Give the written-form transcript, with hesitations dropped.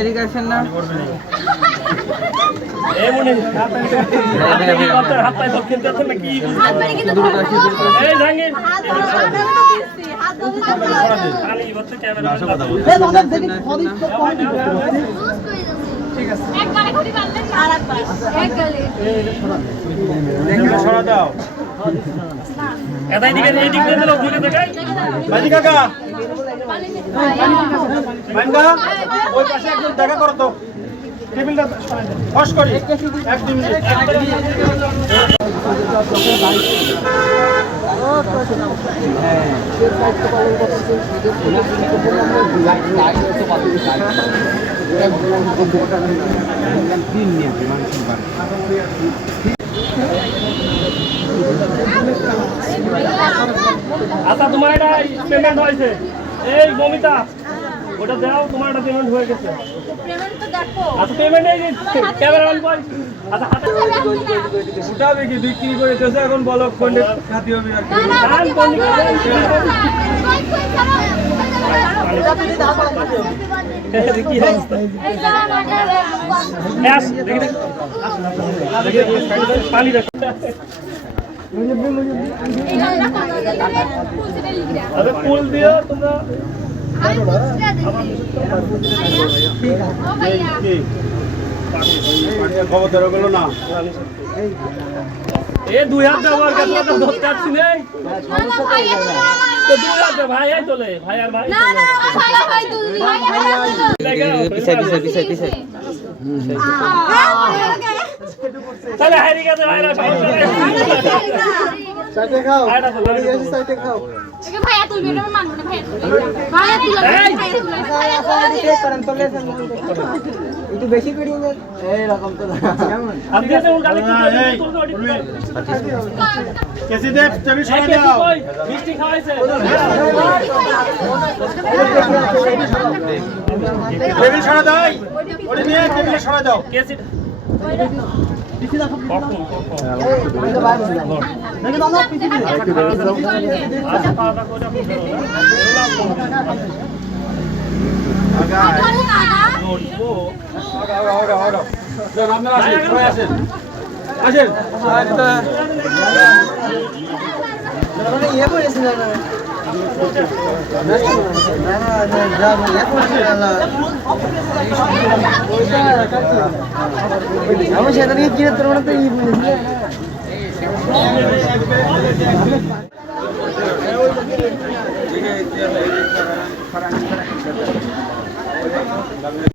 এদিকে আসেন না দেখা করো তো টেবিলটা ফস করি 1-2 মিনিট আচ্ছা তোমার এটা পেমেন্ট হয়েছে এই মমিতা ওটা দাও তোমার এটা পেমেন্ট হয়ে গেছে আচ্ছা পেমেন্ট এই ক্যামেরা অন কর আচ্ছা হাতে উঠাবে কি বিক্রি করে দেছে এখন বলো কোনটা খাতি হবে আর কি কি অবস্থা গ্যাস দেখি পানি দেখো अरे फूल दिया तुमने খবর ধরে গেল না ए 2000 ব্যবহার করতে তো ধরতে আসছি নেই তো 2000 ভাই এই তোলে ভাই আর ভাই না না ভাই ভাই দুই ভাই পিছে পিছে পিছে পিছে চলে হারি গেছে ভাইরা সাইডে খাও সাইডে খাও একে ভাই তুই ভিডিও মান মানে ভাই তুই একটু বেশি করি না এই রকম তো আমি যে গালি কেসি দে টেবিল সরা দাও মিষ্টি খাওয়াইছে টেবিল সরা দাও ওরে নিয়ে টেবিল সরা দাও কেসি ইয়ে করেছিল আমি সেটা নিয়ে কিনে তোর মনে তো ই বলেছিল